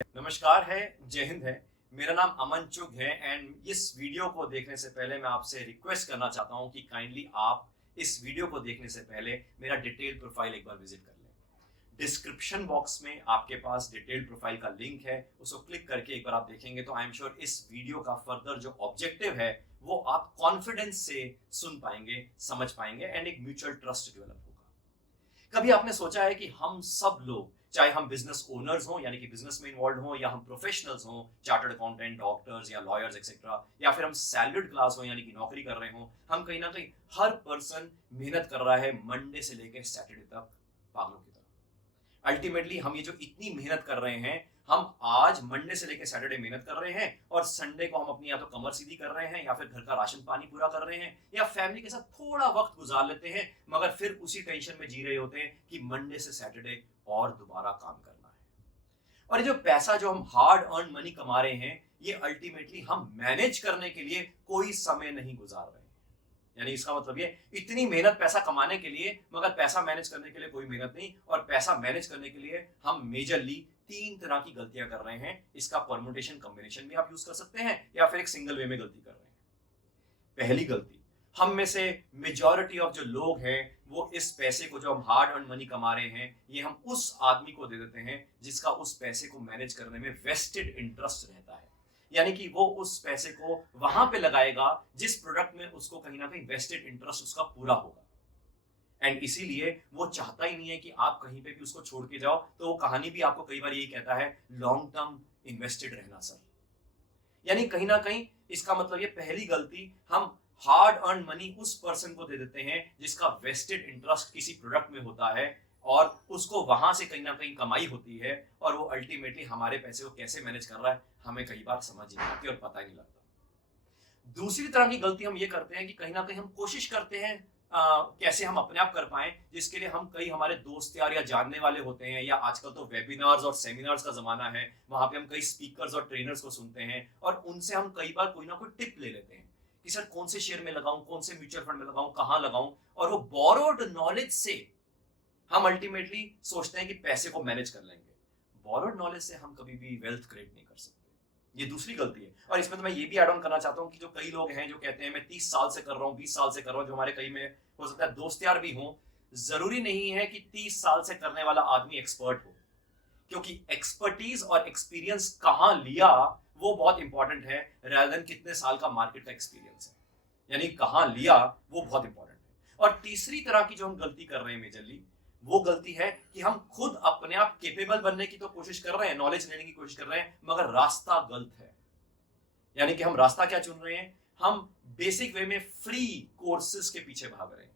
नमस्कार है, जय हिंद है। मेरा नाम अमन चुग है एंड इस वीडियो को देखने से पहले मैं आपसे रिक्वेस्ट करना चाहता हूं कि काइंडली आप इस वीडियो को देखने से पहले मेरा डिटेल प्रोफाइल एक बार विजिट कर लें। डिस्क्रिप्शन बॉक्स में आपके पास डिटेल प्रोफाइल का लिंक है, उसको क्लिक करके एक बार आप देखेंगे तो आई एम श्योर इस वीडियो का फर्दर जो ऑब्जेक्टिव है वो आप कॉन्फिडेंस से सुन पाएंगे, समझ पाएंगे एंड एक म्यूचुअल ट्रस्ट डेवलप होगा। कभी आपने सोचा है कि हम सब लोग, चाहे हम बिजनेस ओनर्स हों यानी कि बिजनेस में इन्वॉल्व हों, या हम प्रोफेशनल्स हों, चार्टर्ड अकाउंटेंट, डॉक्टर्स या लॉयर्स एक्सेट्रा, या फिर हम सैलरीड क्लास हों यानी कि नौकरी कर रहे हों, हम कहीं ना कहीं हर पर्सन मेहनत कर रहा है मंडे से लेकर सैटरडे तक पागलों की तरह। अल्टीमेटली हम ये जो इतनी मेहनत कर रहे हैं, हम आज मंडे से लेकर सैटरडे मेहनत कर रहे हैं और संडे को हम अपनी या तो कमर सीधी कर रहे हैं या फिर घर का राशन पानी पूरा कर रहे हैं या फैमिली के साथ थोड़ा वक्त गुजार लेते हैं, मगर फिर उसी टेंशन में जी रहे होते हैं कि मंडे से सैटरडे और दोबारा काम करना है। और ये जो पैसा जो हम हार्ड अर्न मनी कमा रहे हैं, ये अल्टीमेटली हम मैनेज करने के लिए कोई समय नहीं गुजार रहे हैं। यानी इसका मतलब ये, इतनी मेहनत पैसा कमाने के लिए मगर पैसा मैनेज करने के लिए कोई मेहनत नहीं, और पैसा मैनेज करने के लिए हम मेजरली तीन तरह की गलतियां कर रहे हैं। इसका परमुटेशन कॉम्बिनेशन भी आप यूज कर सकते हैं या फिर एक सिंगल वे में गलती कर रहे हैं। पहली गलती, हम में से मेजॉरिटी ऑफ जो लोग हैं वो इस पैसे को जो हम हार्ड अर्न मनी कमा रहे हैं, ये हम उस आदमी को दे देते हैं जिसका उस पैसे को मैनेज करने में वेस्टेड इंटरेस्ट रहता है। यानी कि वो उस पैसे को वहां पे लगाएगा जिस प्रोडक्ट में उसको कहीं ना कहीं वेस्टेड इंटरेस्ट उसका पूरा होगा। एंड इसीलिए वो चाहता ही नहीं है कि आप कहीं पे भी उसको छोड़ के जाओ। तो वो कहानी भी आपको कई बार यही कहता है, लॉन्ग टर्म इन्वेस्टेड रहना सर। यानी कहीं ना कहीं इसका मतलब ये, पहली गलती, हम हार्ड अर्न मनी उस पर्सन को दे देते हैं जिसका वेस्टेड इंटरेस्ट किसी प्रोडक्ट में होता है और उसको वहां से कहीं ना कहीं कमाई होती है, और वो अल्टीमेटली हमारे पैसे को कैसे मैनेज कर रहा है हमें कई बार समझ नहीं आती और पता ही नहीं लगता। दूसरी तरह की गलती हम ये करते हैं कि कहीं ना कहीं हम कोशिश करते हैं कैसे हम अपने आप कर पाए, जिसके लिए हम कई हमारे दोस्त यार या जानने वाले होते हैं, या आजकल तो वेबिनार्स और सेमिनार्स का जमाना है, वहां पे हम कई स्पीकर्स और ट्रेनर्स को सुनते हैं और उनसे हम कई बार कोई ना कोई टिप ले लेते हैं कि सर कौन से शेयर में लगाऊं, कौन से म्यूचुअल फंड में लगाऊं, कहां लगाऊं। और वो बोरोड नॉलेज से हम अल्टीमेटली सोचते हैं कि पैसे को मैनेज कर लेंगे। बोरोड नॉलेज से हम कभी भी वेल्थ क्रिएट नहीं कर सकते। ये दूसरी गलती है। और इसमें तो मैं ये भी ऐड ऑन करना चाहता हूँ कि जो कई लोग हैं जो कहते हैं मैं 30 साल से कर रहा हूँ, 20 साल से कर रहा हूँ, जो हमारे कई में हो सकता है दोस्त यार भी हों, जरूरी नहीं है कि 30 साल से करने वाला आदमी एक्सपर्ट हो, क्योंकि एक्सपर्टीज और एक्सपीरियंस कहाँ लिया वो बहुत इंपॉर्टेंट है, rather than कितने साल का मार्केट का एक्सपीरियंस है। यानी कहाँ लिया वो बहुत इंपॉर्टेंट है। और तीसरी तरह की जो हम गलती कर रहे हैं मेजरली, वो गलती है कि हम खुद अपने आप केपेबल बनने की तो कोशिश कर रहे हैं, नॉलेज लेने की कोशिश कर रहे हैं, मगर रास्ता गलत है। यानी कि हम रास्ता क्या चुन रहे हैं, हम बेसिक वे में फ्री कोर्सेज के पीछे भाग रहे हैं,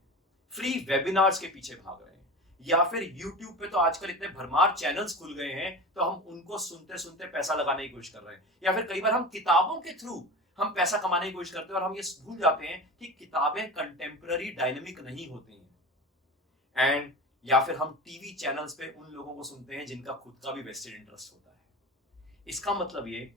फ्री वेबिनार्स के पीछे भाग रहे हैं, या फिर यूट्यूब पे तो आजकल इतने भरमार चैनल्स खुल गए हैं तो हम उनको सुनते सुनते पैसा लगाने की कोशिश कर रहे हैं, या फिर कई बार हम किताबों के थ्रू हम पैसा कमाने की कोशिश करते हैं और हम ये भूल जाते हैं कि किताबें कंटेम्पररी डायनेमिक नहीं होती हैं। एंड या फिर हम टीवी चैनल्स पे उन लोगों को सुनते हैं जिनका खुद का भी वेस्टेड इंटरेस्ट होता है। इसका मतलब ये,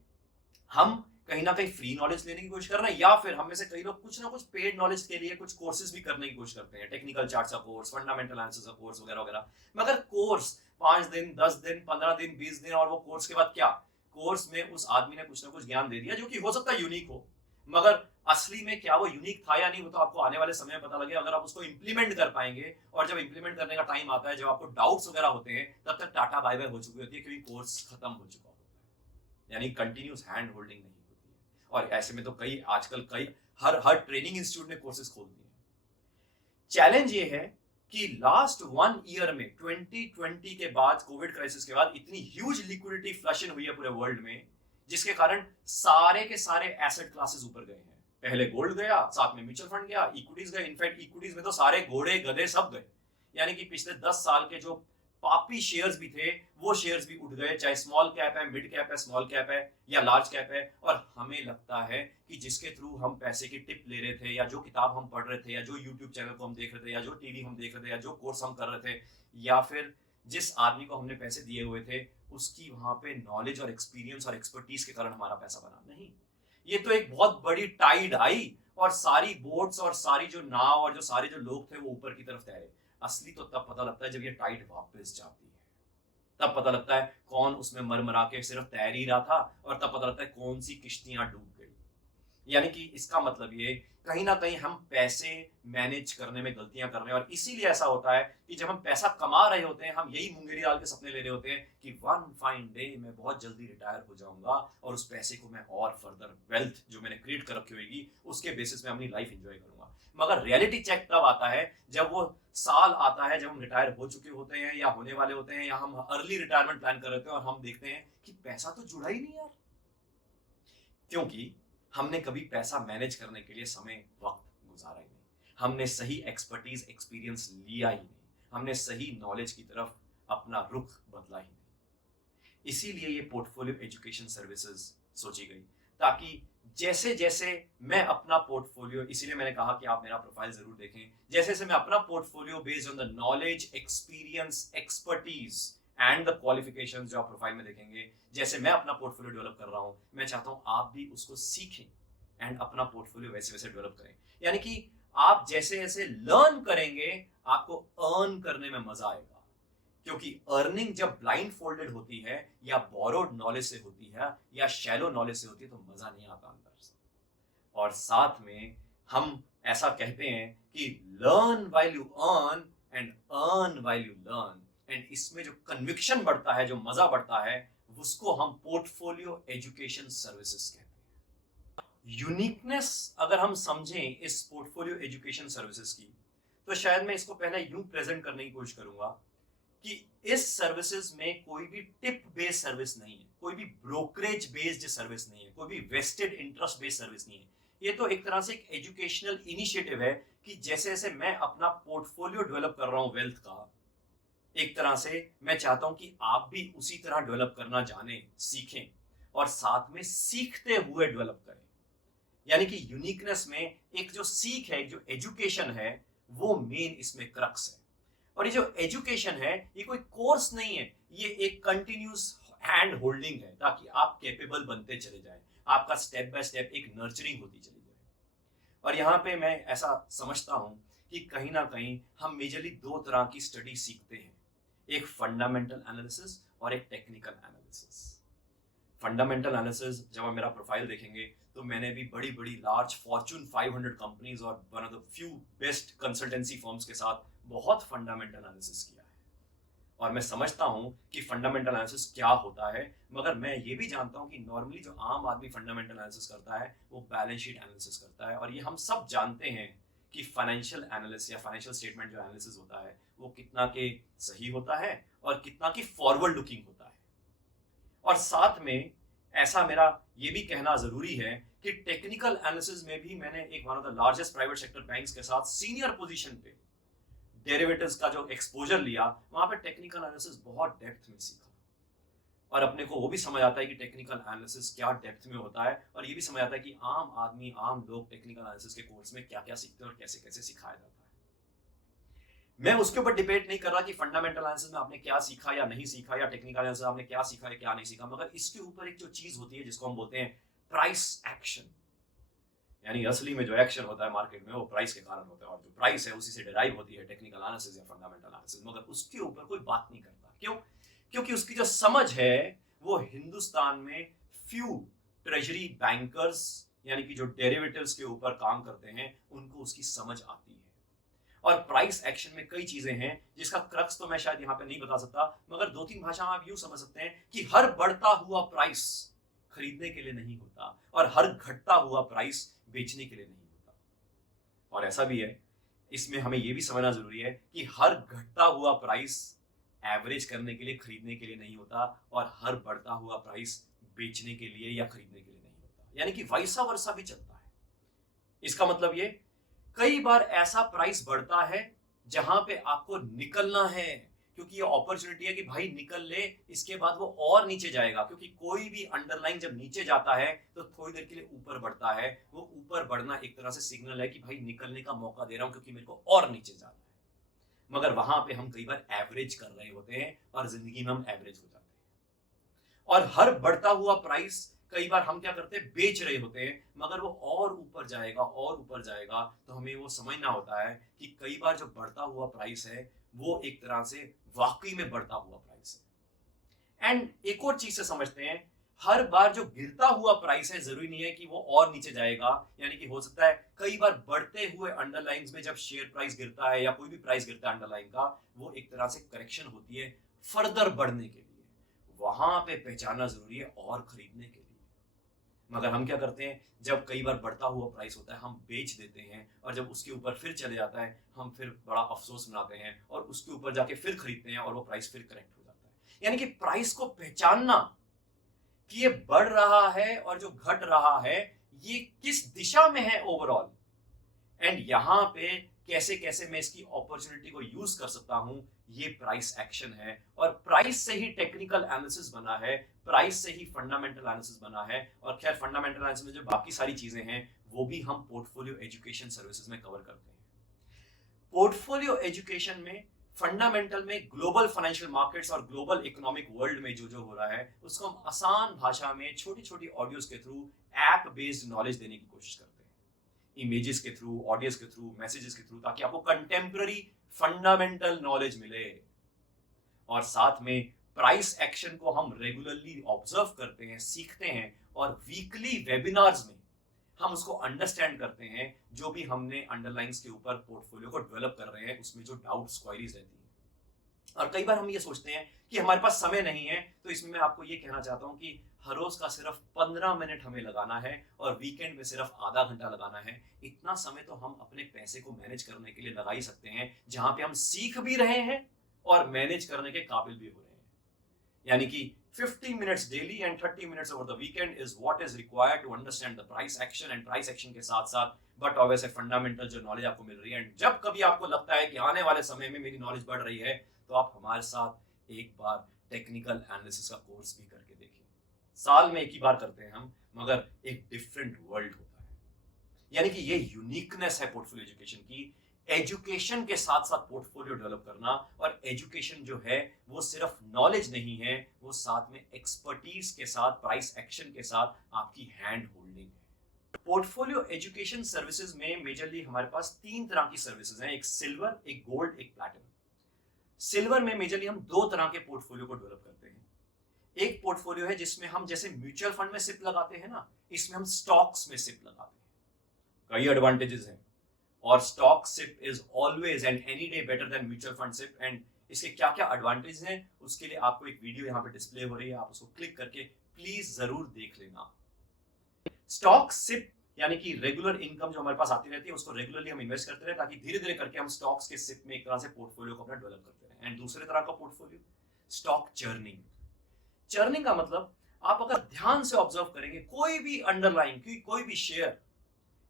हम कहीं ना कहीं फ्री नॉलेज लेने की कोशिश कर रहे हैं, या फिर हम में से कई लोग कुछ ना कुछ पेड नॉलेज के लिए कुछ कोर्सेज भी करने की कोशिश करते हैं, टेक्निकल चार्ट का कोर्स, फंडामेंटल एनालिसिस का कोर्स वगैरह वगैरह। मगर कोर्स 5 दिन, 10 दिन, 15 दिन, 20 दिन, और वो कोर्स के बाद क्या, कोर्स में उस आदमी ने कुछ ना कुछ ज्ञान दे दिया जो कि हो सकता है यूनिक हो, मगर असली में क्या वो यूनिक था या नहीं, वो तो आपको आने वाले समय में पता लगेगा अगर आप उसको इंप्लीमेंट कर पाएंगे। और जब इंप्लीमेंट करने का टाइम आता है, जब आपको डाउट्स वगैरह होते हैं, तब तक टाटा बाय बाय हो चुकी होती है, क्योंकि कोर्स खत्म हो चुका होता है। यानी कंटिन्यूस हैंड होल्डिंग नहीं होती है। और ऐसे में तो कई आजकल कई हर हर ट्रेनिंग इंस्टीट्यूट ने कोर्सेज खोल दिए हैं। चैलेंज ये है कि लास्ट 1 ईयर में 2020 के बाद, कोविड क्राइसिस के बाद, इतनी ह्यूज लिक्विडिटी फ्लश इन हुई है पूरे वर्ल्ड में, जिसके कारण सारे के सारे एसेट क्लासेस ऊपर गए हैं। पहले गोल्ड गया, साथ में म्यूचुअल फंड गया, इक्विटीज गए, इनफैक्ट इक्विटीज में तो सारे घोड़े गधे सब गए। यानी कि पिछले 10 साल के जो पापी शेयर्स भी थे वो शेयर्स भी उठ गए, चाहे स्मॉल कैप है, मिड कैप है, स्मॉल कैप है या लार्ज कैप है। और हमें लगता है कि जिसके थ्रू हम पैसे की टिप ले रहे थे, या जो किताब हम पढ़ रहे थे, या जो यूट्यूब चैनल को हम देख रहे थे, या जो टीवी हम देख रहे थे, या जो कोर्स हम कर रहे थे, या फिर जिस आदमी को हमने पैसे दिए हुए थे, उसकी वहां पे नॉलेज और एक्सपीरियंस और एक्सपर्टीज के कारण हमारा पैसा बना नहीं। ये तो एक बहुत बड़ी टाइड आई और सारी बोट्स और सारी जो नाव और जो सारे जो लोग थे वो ऊपर की तरफ तैरे। असली तो तब पता लगता है जब ये टाइड वापस जाती है। तब पता लगता है कौन उसमें मर के सिर्फ तैर ही रहा था, और तब पता लगता है कौन सी किश्तियां डूब गई। यानी कि इसका मतलब ये, कहीं ना कहीं हम पैसे मैनेज करने में गलतियां कर रहे हैं, और इसीलिए ऐसा होता है कि जब हम पैसा कमा रहे होते हैं, हम यही मुंगेरी डाल के सपने ले रहे होते हैं कि वन फाइन डे मैं बहुत जल्दी रिटायर हो जाऊंगा और उस पैसे को मैं और फर्दर वेल्थ जो मैंने क्रिएट कर रखी होगी उसके बेसिस में अपनी लाइफ एंजॉय करूंगा। मगर रियलिटी चेक तब आता है जब वो साल आता है जब हम रिटायर हो चुके होते हैं या होने वाले होते हैं, या हम अर्ली रिटायरमेंट प्लान कर रहे होते हैं, और हम देखते हैं कि पैसा तो जुड़ा ही नहीं यार। क्योंकि हमने कभी पैसा मैनेज करने के लिए समय वक्त गुजारा ही नहीं, हमने सही एक्सपर्टीज एक्सपीरियंस लिया ही नहीं, हमने सही नॉलेज की तरफ अपना रुख बदला ही नहीं। इसीलिए ये पोर्टफोलियो एजुकेशन सर्विसेज सोची गई, ताकि जैसे जैसे मैं अपना पोर्टफोलियो, इसीलिए मैंने कहा कि आप मेरा प्रोफाइल जरूर देखें, जैसे जैसे मैं अपना portfolio based on the knowledge experience expertise and the qualifications जो आप प्रोफाइल में देखेंगे, जैसे मैं अपना पोर्टफोलियो डेवलप कर रहा हूं, मैं चाहता हूं आप भी उसको सीखें एंड अपना पोर्टफोलियो वैसे वैसे डेवलप करें। यानी कि आप जैसे जैसे लर्न करेंगे आपको अर्न करने में मजा आएगा, क्योंकि अर्निंग जब ब्लाइंड फोल्डेड होती है या बोरोड नॉलेज से होती है या शैलो नॉलेज से होती है तो मजा नहीं आता अंदर से। और साथ में हम ऐसा कहते हैं कि learn while you earn and earn while you learn, and इसमें जो कन्विक्शन बढ़ता है, जो मजा बढ़ता है, उसको हम पोर्टफोलियो एजुकेशन सर्विसेज कहते हैं। यूनिकनेस अगर हम समझें इस पोर्टफोलियो एजुकेशन सर्विसेज की, तो शायद मैं इसको पहले यूं प्रेजेंट करने की कोशिश करूंगा कि इस सर्विसेज में कोई भी टिप बेस्ड सर्विस नहीं है, कोई भी ब्रोकरेज बेस्ड सर्विस नहीं है, कोई भी वेस्टेड इंटरेस्ट बेस्ड सर्विस नहीं है। ये तो एक तरह से एक एजुकेशनल इनिशिएटिव है कि जैसे जैसे मैं अपना पोर्टफोलियो डेवलप कर रहा हूं वेल्थ का, एक तरह से मैं चाहता हूं कि आप भी उसी तरह डेवलप करना जाने, सीखें, और साथ में सीखते हुए डेवलप करें। यानी कि यूनिकनेस में एक जो सीख है, जो एजुकेशन है, वो मेन इसमें क्रक्स है। और ये जो एजुकेशन है ये कोई कोर्स नहीं है, ये एक कंटिन्यूस हैंड होल्डिंग है, ताकि आप कैपेबल बनते चले जाएं, आपका स्टेप बाय स्टेप एक नर्चरिंग होती चली जाए। और यहाँ पे मैं ऐसा समझता हूं कि कहीं ना कहीं हम मेजरली दो तरह की स्टडी सीखते हैं, एक फंडामेंटल एनालिसिस और एक टेक्निकल एनालिसिस। फंडामेंटल एनालिसिस जब आप मेरा प्रोफाइल देखेंगे तो मैंने भी बड़ी बड़ी लार्ज फॉर्च्यून 500 कंपनीज और one of the few best consultancy firms के साथ बहुत फंडामेंटल एनालिसिस किया है, और मैं समझता हूं कि फंडामेंटल एनालिसिस क्या होता है। मगर मैं ये भी जानता हूं कि नॉर्मली जो आम आदमी फंडामेंटल एनालिसिस करता है वो बैलेंस शीट एनालिसिस करता है, और ये हम सब जानते हैं कि फाइनेंशियल एनालिसिस या फाइनेंशियल स्टेटमेंट जो एनालिसिस होता है वो कितना के सही होता है और कितना की फॉरवर्ड लुकिंग होता है। और साथ में ऐसा मेरा ये भी कहना जरूरी है कि टेक्निकल एनालिसिस में भी मैंने एक one of the largest private sector banks के साथ सीनियर पोजीशन पे डेरिवेटिव्स का जो एक्सपोजर लिया, वहां पे टेक्निकल एनालिसिस बहुत डेप्थ में सीखा, और अपने को वो भी समझ आता है कि टेक्निकल एनालिसिस क्या डेप्थ में होता है, और ये भी समझ आता है कि आम आदमी, आम लोग टेक्निकल एनालिसिस के कोर्स में क्या क्या सीखते हैं और कैसे कैसे सिखाया जाता है। मैं उसके ऊपर डिबेट नहीं कर रहा कि फंडामेंटल एनालिसिस में आपने क्या सीखा या नहीं सीखा, या टेक्निकल एनालिसिस आपने क्या सीखा या क्या नहीं सीखा, मगर इसके ऊपर एक जो चीज होती है जिसको हम बोलते हैं प्राइस एक्शन, यानी असली में जो एक्शन होता है मार्केट में वो प्राइस के कारण होता है, और जो प्राइस है उसी से डिराइव होती है टेक्निकल एनालिसिस या फंडामेंटल एनालिसिस, मगर उसके ऊपर कोई बात नहीं करता। क्यों? क्योंकि उसकी जो समझ है वो हिंदुस्तान में फ्यू ट्रेजरी बैंकर्स, यानी कि जो डेरिवेटिव्स के ऊपर काम करते हैं, उनको उसकी समझ आती है। और प्राइस एक्शन में कई चीजें हैं जिसका क्रक्स तो मैं शायद यहाँ पे नहीं बता सकता, मगर दो तीन भाषा में आप यूं समझ सकते हैं कि हर बढ़ता हुआ प्राइस खरीदने के लिए नहीं होता, और हर घटता हुआ प्राइस बेचने के लिए नहीं होता। और ऐसा भी है, इसमें हमें यह भी समझना जरूरी है कि हर घटता हुआ प्राइस एवरेज करने के लिए, खरीदने के लिए नहीं होता, और हर बढ़ता हुआ प्राइस बेचने के लिए या खरीदने के लिए नहीं होता, यानी कि वैसा वर्षा भी चलता है। इसका मतलब ये, कई बार ऐसा प्राइस बढ़ता है जहां पे आपको निकलना है, क्योंकि ये अपॉर्चुनिटी है कि भाई निकल ले, इसके बाद वो और नीचे जाएगा, क्योंकि कोई भी अंडरलाइन जब नीचे जाता है तो थोड़ी देर के लिए ऊपर बढ़ता है। वो ऊपर बढ़ना एक तरह से सिग्नल है कि भाई निकलने का मौका दे रहा हूं क्योंकि मेरे को और नीचे जाना है। मगर वहां पे हम कई बार एवरेज कर रहे होते हैं और जिंदगी में हम एवरेज हो जाते हैं। और हर बढ़ता हुआ प्राइस कई बार हम क्या करते हैं, बेच रहे होते हैं, मगर वो और ऊपर जाएगा और ऊपर जाएगा। तो हमें वो समझना होता है कि कई बार जो बढ़ता हुआ प्राइस है वो एक तरह से वाकई में बढ़ता हुआ प्राइस है। एंड एक और चीज से समझते हैं, हर बार जो गिरता हुआ प्राइस है जरूरी नहीं है कि वो और नीचे जाएगा। यानी कि हो सकता है कई बार बढ़ते हुए अंडरलाइंस में जब शेयर प्राइस गिरता है या कोई भी प्राइस गिरता है अंडरलाइन का, वो एक तरह से करेक्शन होती है फर्दर बढ़ने के लिए। वहां पे पहचानना जरूरी है और खरीदने के लिए। मगर हम क्या करते हैं, जब कई बार बढ़ता हुआ प्राइस होता है हम बेच देते हैं, और जब उसके ऊपर फिर चले जाता है हम फिर बड़ा अफसोस मनाते हैं और उसके ऊपर जाके फिर खरीदते हैं और वो प्राइस फिर करेक्ट हो जाता है। यानी कि प्राइस को पहचानना कि ये बढ़ रहा है और जो घट रहा है ये किस दिशा में है ओवरऑल, एंड यहां पे कैसे कैसे मैं इसकी अपॉर्चुनिटी को यूज कर सकता हूं, ये प्राइस एक्शन है। और प्राइस से ही टेक्निकल एनालिसिस बना है, प्राइस से ही फंडामेंटल एनालिसिस बना है। और खैर फंडामेंटल एनालिसिस में जो बाकी सारी चीजें हैं वो भी हम पोर्टफोलियो एजुकेशन सर्विसेज में कवर करते हैं। पोर्टफोलियो एजुकेशन में फंडामेंटल में ग्लोबल फाइनेंशियल मार्केट्स और ग्लोबल इकोनॉमिक वर्ल्ड में जो जो हो रहा है उसको हम आसान भाषा में छोटी छोटी ऑडियोज के थ्रू ऐप बेस्ड नॉलेज देने की कोशिश करते हैं, इमेजेस के थ्रू, ऑडियोज के थ्रू, मैसेजेस के थ्रू, ताकि आपको कंटेम्पररी फंडामेंटल नॉलेज मिले। और साथ में प्राइस एक्शन को हम रेगुलरली ऑब्जर्व करते हैं, सीखते हैं, और वीकली वेबिनार्स में हम उसको अंडरस्टैंड करते हैं, जो भी हमने अंडरलाइंस के ऊपर पोर्टफोलियो को डेवलप कर रहे हैं उसमें जो डाउट्स, क्वेरीज रहती हैं। और कई बार हम ये सोचते हैं कि हमारे पास समय नहीं है, तो इसमें मैं आपको ये कहना चाहता हूं कि हर रोज का सिर्फ 15 मिनट हमें लगाना है और वीकेंड में सिर्फ आधा घंटा लगाना है। इतना समय तो हम अपने पैसे को मैनेज करने के लिए लगा ही सकते हैं, जहां पे हम सीख भी रहे हैं और मैनेज करने के काबिल भी हो रहे हैं। यानी कि 50 minutes daily and 30 minutes over the weekend is what is required to understand the price action, and price action के साथ साथ बट ऑब्वियसली फंडामेंटल जो नॉलेज आपको मिल रही है। एंड जब कभी आपको लगता है कि आने वाले समय में मेरी नॉलेज बढ़ रही है, तो आप हमारे साथ एक बार टेक्निकल एनालिसिस का कोर्स भी करके देखिए। साल में एक ही बार करते हैं हम, मगर एक डिफरेंट वर्ल्ड होता है। यानी कि ये यूनिकनेस है पोर्टफोलियो एजुकेशन की, एजुकेशन के साथ साथ पोर्टफोलियो डेवलप करना। और एजुकेशन जो है वो सिर्फ नॉलेज नहीं है, वो साथ में एक्सपर्टीज के साथ, प्राइस एक्शन के साथ आपकी हैंड होल्डिंग है। पोर्टफोलियो एजुकेशन सर्विसेज में मेजरली हमारे पास 3 तरह की सर्विसेज हैं, एक सिल्वर, एक गोल्ड, एक प्लैटिनम। सिल्वर में मेजरली हम 2 तरह के पोर्टफोलियो को डेवलप करते हैं। एक पोर्टफोलियो है जिसमें हम जैसे म्यूचुअल फंड में सिप लगाते हैं ना, इसमें हम स्टॉक्स में सिप लगाते हैं। कई एडवांटेजेस हैं, और stock SIP is always and any day better than mutual fund SIP. And इसके क्या क्या एडवांटेज हैं उसके लिए आपको एक वीडियो यहाँ पे डिस्प्ले हो रही है, आप उसको क्लिक करके प्लीज जरूर देख लेना। स्टॉक सिप यानी कि रेगुलर इनकम जो हमारे पास आती रहती है, उसको रेगुलरली हम इन्वेस्ट करते रहे, ताकि धीरे धीरे करके हम स्टॉक्स के सिप में एक तरह से पोर्टफोलियो को अपना डेवलप करते रहे। एंड दूसरे तरह का पोर्टफोलियो स्टॉक चर्निंग। चर्निंग का मतलब आप अगर ध्यान से ऑब्जर्व करेंगे, कोई भी अंडरलाइन कोई भी शेयर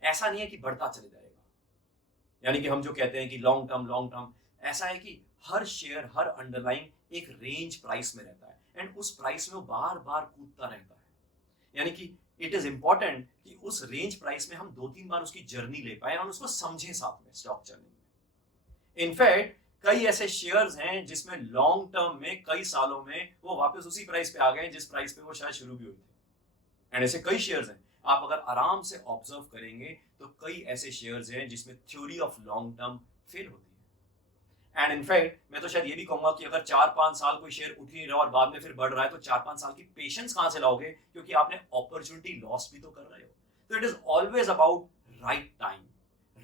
ऐसा नहीं है कि बढ़ता चले जाएगा। यानी कि हम जो कहते हैं कि लॉन्ग टर्म, ऐसा है कि हर शेयर, हर अंडरलाइन एक रेंज प्राइस में रहता है, एंड उस प्राइस में वो बार बार कूदता रहता है। यानी कि इट इज इंपॉर्टेंट कि उस रेंज प्राइस में हम 2-3 बार उसकी जर्नी ले पाए और उसको समझें साथ में स्टॉक जर्नी में। इनफैक्ट कई ऐसे शेयर्स हैं जिसमें लॉन्ग टर्म में कई सालों में वो वापस उसी प्राइस पे आ गए जिस प्राइस पे वो शायद शुरू भी हुए थे। एंड ऐसे कई शेयर्स हैं, आप अगर आराम से ऑब्जर्व करेंगे तो कई ऐसे शेयर्स हैं जिसमें theory of long term fail होती है। एंड इनफैक्ट मैं तो शायद ये भी कहूंगा कि अगर 4-5 साल कोई शेयर उठ नहीं रहा और बाद में फिर बढ़ रहा है, तो 4-5 साल की पेशेंस कहां से लाओगे, क्योंकि आपने अपॉर्चुनिटी लॉस भी तो कर रहे हो। तो it is always about right time,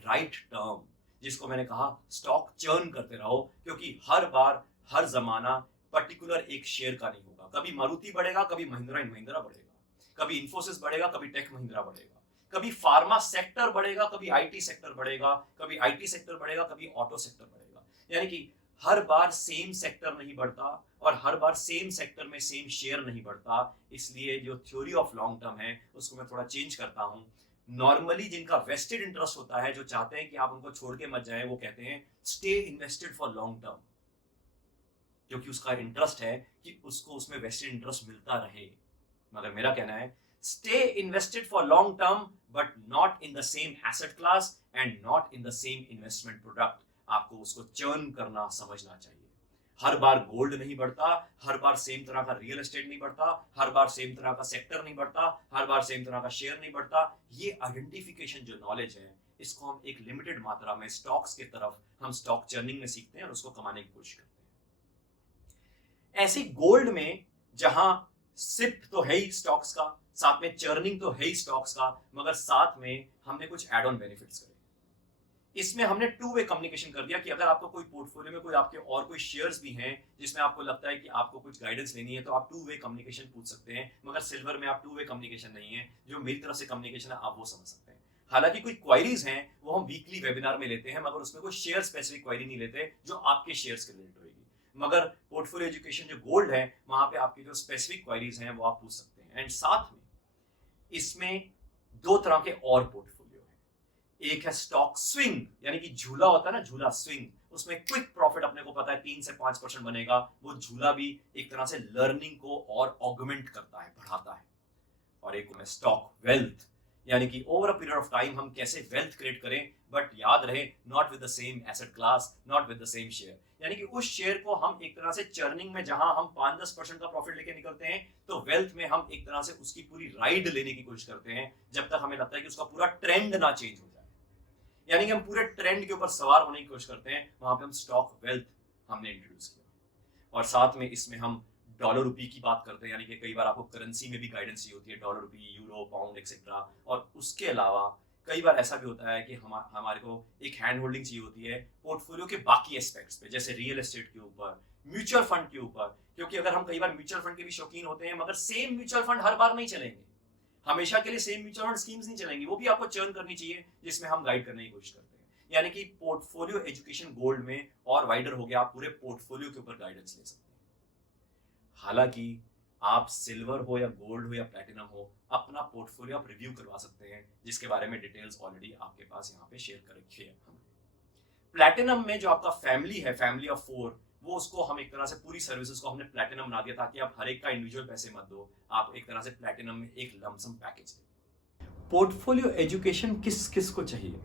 right term, जिसको मैंने कहा स्टॉक चर्न करते रहो, क्योंकि हर बार, हर जमाना पर्टिकुलर एक शेयर का नहीं होगा। कभी मारुति बढ़ेगा, कभी महिंद्रा एंड महिंद्रा बढ़ेगा, कभी इंफोसिस बढ़ेगा, कभी टेक महिंद्रा बढ़ेगा, कभी फार्मा सेक्टर बढ़ेगा, कभी आईटी सेक्टर बढ़ेगा, कभी आईटी सेक्टर बढ़ेगा, कभी ऑटो सेक्टर बढ़ेगा। यानी कि हर बार सेम सेक्टर नहीं बढ़ता और हर बार सेम सेक्टर में सेम शेयर नहीं बढ़ता। इसलिए जो थ्योरी ऑफ लॉन्ग टर्म है उसको मैं थोड़ा चेंज करता हूं। नॉर्मली जिनका वेस्टेड इंटरेस्ट होता है, जो चाहते हैं कि आप उनको छोड़ के मत जाए, वो कहते हैं stay invested for long term, क्योंकि उसका इंटरेस्ट है कि उसको उसमें वेस्टेड इंटरेस्ट मिलता रहे। मगर मेरा कहना है stay invested for long term but not in the same asset class and not in the same investment product. आपको उसको चर्न करना समझना चाहिए। हर बार गोल्ड नहीं बढ़ता, हर बार सेम तरह का रियल एस्टेट नहीं बढ़ता, हर बार सेम तरह का सेक्टर नहीं बढ़ता, हर बार सेम तरह का शेयर नहीं बढ़ता। ये आइडेंटिफिकेशन जो नॉलेज है, इसको हम एक लिमिटेड मात्रा में स्टॉक्स की तरफ हम स्टॉक चर्निंग में सीखते हैं और उसको कमाने की कोशिश करते हैं। ऐसे गोल्ड में जहां सिप तो है ही स्टॉक्स का, साथ में चर्निंग तो है ही स्टॉक्स का, मगर साथ में हमने कुछ एड ऑन बेनिफिट्स करे। इसमें हमने टू वे कम्युनिकेशन कर दिया कि अगर आपको कोई पोर्टफोलियो में कोई आपके और कोई शेयर्स भी हैं जिसमें आपको लगता है कि आपको कुछ गाइडेंस लेनी है, तो आप टू वे कम्युनिकेशन पूछ सकते हैं। मगर सिल्वर में आप टू वे कम्युनिकेशन नहीं है, जो मेरी तरफ से कम्युनिकेशन है आप वो समझ सकते हैं। हालांकि कोई क्वायरीज हैं वो हम वीकली वेबिनार में लेते हैं, मगर उसमें कोई शेयर स्पेसिफिक क्वायरी नहीं लेते जो आपके शेयर्स के रिलेटेड होगी। मगर पोर्टफोलियो एजुकेशन जो गोल्ड है, वहां पे आपकी जो स्पेसिफिक क्वायरीज हैं वो आप पूछ सकते हैं। एंड साथ में इसमें दो तरह के और पोर्टफोलियो है। एक है स्टॉक स्विंग, यानी कि झूला होता है ना, झूला स्विंग, उसमें क्विक प्रॉफिट अपने को पता है 3 से 5% बनेगा। वो झूला भी एक तरह से लर्निंग को और ऑगमेंट करता है, बढ़ाता है। और एक है स्टॉक वेल्थ, यानी कि over a period of time हम कैसे वेल्थ क्रिएट करें, बट याद रहे not with the same asset class, not with the same share. यानी कि उस शेयर को हम एक तरह से चर्निंग में जहां हम 5-10% का प्रॉफिट लेके निकलते हैं, तो वेल्थ में हम एक तरह से उसकी पूरी राइड लेने की कोशिश करते हैं, जब तक हमें लगता है कि उसका पूरा ट्रेंड ना चेंज हो जाए। यानी कि हम पूरे ट्रेंड के ऊपर सवार होने की कोशिश करते हैं। वहां पे हम स्टॉक वेल्थ हमने इंट्रोड्यूस किया। और साथ में इसमें हम डॉलर रुपी की बात करते हैं, यानी कि कई बार आपको करेंसी में भी गाइडेंस चाहिए होती है, dollar rupee, euro, pound etcetera. और उसके अलावा कई बार ऐसा भी होता है कि हमारे को एक हैंड होल्डिंग चाहिए होती है पोर्टफोलियो के बाकी एस्पेक्ट्स पे, जैसे रियल एस्टेट के ऊपर, म्यूचुअल फंड के ऊपर। क्योंकि अगर हम कई बार म्यूचुअल फंड के भी शौकीन होते हैं, मगर सेम म्यूचुअल फंड हर बार नहीं चलेंगे, हमेशा के लिए सेम म्यूचुअल फंड स्कीम्स नहीं चलेंगी, वो भी आपको चर्न करनी चाहिए, जिसमें हम गाइड करने की कोशिश करते हैं। यानी कि पोर्टफोलियो एजुकेशन गोल्ड में और वाइडर हो गया, आप पूरे पोर्टफोलियो के ऊपर गाइडेंस ले सकते हैं। हालांकि आप सिल्वर हो या गोल्ड हो या प्लैटिनम हो, अपना पोर्टफोलियो आप रिव्यू करवा सकते हैं, जिसके बारे में डिटेल्स ऑलरेडी आपके पास यहाँ पे शेयर कर रखी है हमने। प्लैटिनम में जो आपका फैमिली है, फैमिली ऑफ 4, वो उसको हम एक तरह से पूरी सर्विसेज को हमने प्लैटिनम बना दिया, ताकि आप हर एक का इंडिविजुअल पैसे मत दो, आप एक तरह से प्लैटिनम में एक लमसम पैकेज दें। पोर्टफोलियो एजुकेशन किस किस को चाहिए?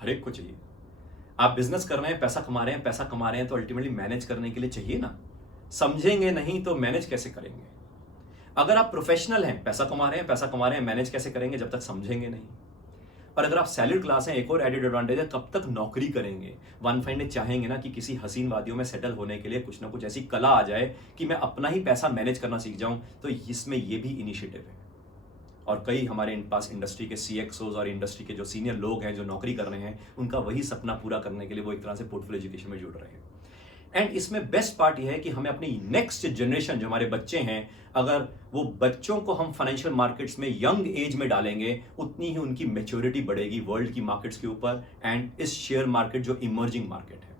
हर एक को चाहिए। आप बिजनेस कर रहे हैं, पैसा कमा रहे हैं, पैसा कमा रहे हैं, तो अल्टीमेटली मैनेज करने के लिए चाहिए ना। समझेंगे नहीं तो मैनेज कैसे करेंगे? अगर आप प्रोफेशनल हैं, पैसा कमा रहे हैं, पैसा कमा रहे हैं, मैनेज कैसे करेंगे जब तक समझेंगे नहीं? और अगर आप सैलरी क्लास हैं, एक और एडेड एडवांटेज है, कब तक नौकरी करेंगे? वन फाइंड चाहेंगे ना कि किसी हसीन वादियों में सेटल होने के लिए कुछ ना कुछ ऐसी कला आ जाए कि मैं अपना ही पैसा मैनेज करना सीख जाऊं। तो इसमें ये भी इनिशिएटिव है। और कई हमारे पास इंडस्ट्री के CXOs और इंडस्ट्री के जो सीनियर लोग हैं जो नौकरी कर रहे हैं, उनका वही सपना पूरा करने के लिए वो एक तरह से पोर्टफोलियो एजुकेशन में जुड़ रहे हैं। एंड इसमें बेस्ट पार्ट यह है कि हमें अपनी नेक्स्ट जनरेशन, जो हमारे बच्चे हैं, अगर वो बच्चों को हम फाइनेंशियल मार्केट्स में यंग एज में डालेंगे, उतनी ही उनकी मैच्योरिटी बढ़ेगी वर्ल्ड की मार्केट्स के ऊपर एंड इस शेयर मार्केट जो इमर्जिंग मार्केट है।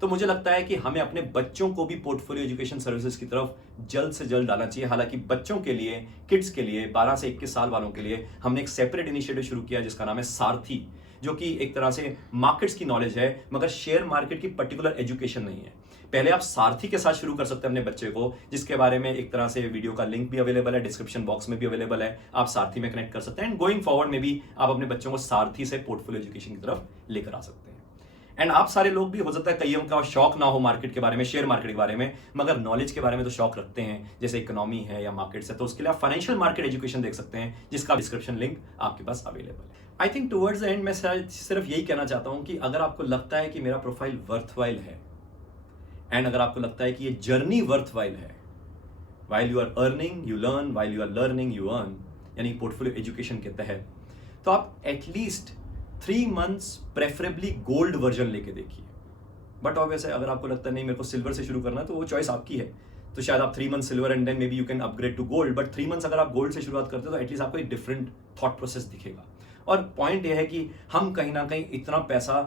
तो मुझे लगता है कि हमें अपने बच्चों को भी पोर्टफोलियो एजुकेशन सर्विसेज की तरफ जल्द से जल्द डालना चाहिए। हालांकि बच्चों के लिए, किड्स के लिए, 12 से 21 साल वालों के लिए हमने एक सेपरेट इनिशिएटिव शुरू किया जिसका नाम है सारथी, जो कि एक तरह से मार्केट्स की नॉलेज है, मगर शेयर मार्केट की पर्टिकुलर एजुकेशन नहीं है। पहले आप सारथी के साथ शुरू कर सकते हैं अपने बच्चे को, जिसके बारे में एक तरह से वीडियो का लिंक भी अवेलेबल है, डिस्क्रिप्शन बॉक्स में भी अवेलेबल है। आप सारथी में कनेक्ट कर सकते हैं एंड गोइंग फॉरवर्ड में भी आप अपने बच्चों को सारथी से पोर्टफोलियो एजुकेशन की तरफ लेकर आ सकते हैं। एंड आप सारे लोग भी, हो सकता है कईयों का शौक ना हो मार्केट के बारे में, शेयर मार्केट के बारे में, मगर नॉलेज के बारे में तो शौक रखते हैं, जैसे इकोनॉमी है या मार्केट्स है, तो उसके लिए आप फाइनेंशियल मार्केट एजुकेशन देख सकते हैं, जिसका डिस्क्रिप्शन लिंक आपके पास अवेलेबल है। I think towards the end मैं सिर्फ यही कहना चाहता हूं कि अगर आपको लगता है कि मेरा प्रोफाइल वर्थवाइल है, एंड अगर आपको लगता है कि ये जर्नी वर्थवाइल है, while you are earning you learn, while you are learning you earn, यानी पोर्टफोलियो एजुकेशन के तहत, तो आप at least 3 months preferably gold version लेके देखिए। बट ऑब्वियस है, अगर आपको लगता है नहीं मेरे को सिल्वर से शुरू करना है, तो वो चॉइस आपकी है। तो शायद आप 3 month silver and then maybe you can upgrade to gold. But 3 months अगर आप गोल्ड से शुरुआत करते हो तो एटलीस्ट आपको एक डिफरेंट थॉट प्रोसेस दिखेगा। और पॉइंट ये है कि हम कहीं ना कहीं इतना पैसा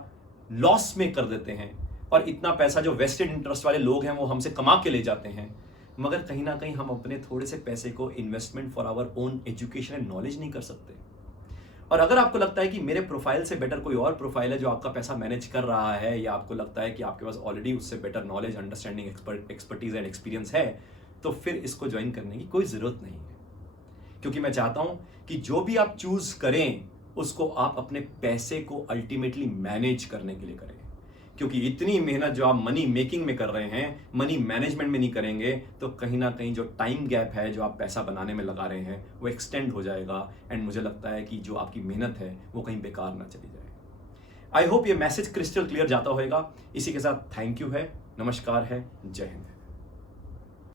लॉस में कर देते हैं, और इतना पैसा जो वेस्टेड इंटरेस्ट वाले लोग हैं वो हमसे कमा के ले जाते हैं, मगर कहीं ना कहीं हम अपने थोड़े से पैसे को investment for our own education and knowledge नहीं कर सकते। और अगर आपको लगता है कि मेरे प्रोफाइल से बेटर कोई और प्रोफाइल है जो आपका पैसा मैनेज कर रहा है, या आपको लगता है कि आपके पास ऑलरेडी उससे better knowledge, understanding, expertise and experience है, तो फिर इसको ज्वाइन करने की कोई ज़रूरत नहीं है। क्योंकि मैं चाहता हूं कि जो भी आप चूज करें उसको आप अपने पैसे को अल्टीमेटली मैनेज करने के लिए करें। क्योंकि इतनी मेहनत जो आप मनी मेकिंग में कर रहे हैं, मनी मैनेजमेंट में नहीं करेंगे, तो कहीं ना कहीं जो टाइम गैप है जो आप पैसा बनाने में लगा रहे हैं वो एक्सटेंड हो जाएगा, एंड मुझे लगता है कि जो आपकी मेहनत है वो कहीं बेकार ना चली जाए। आई होप ये मैसेज क्रिस्टल क्लियर जाता होगा। इसी के साथ थैंक यू है, नमस्कार है, जय हिंद।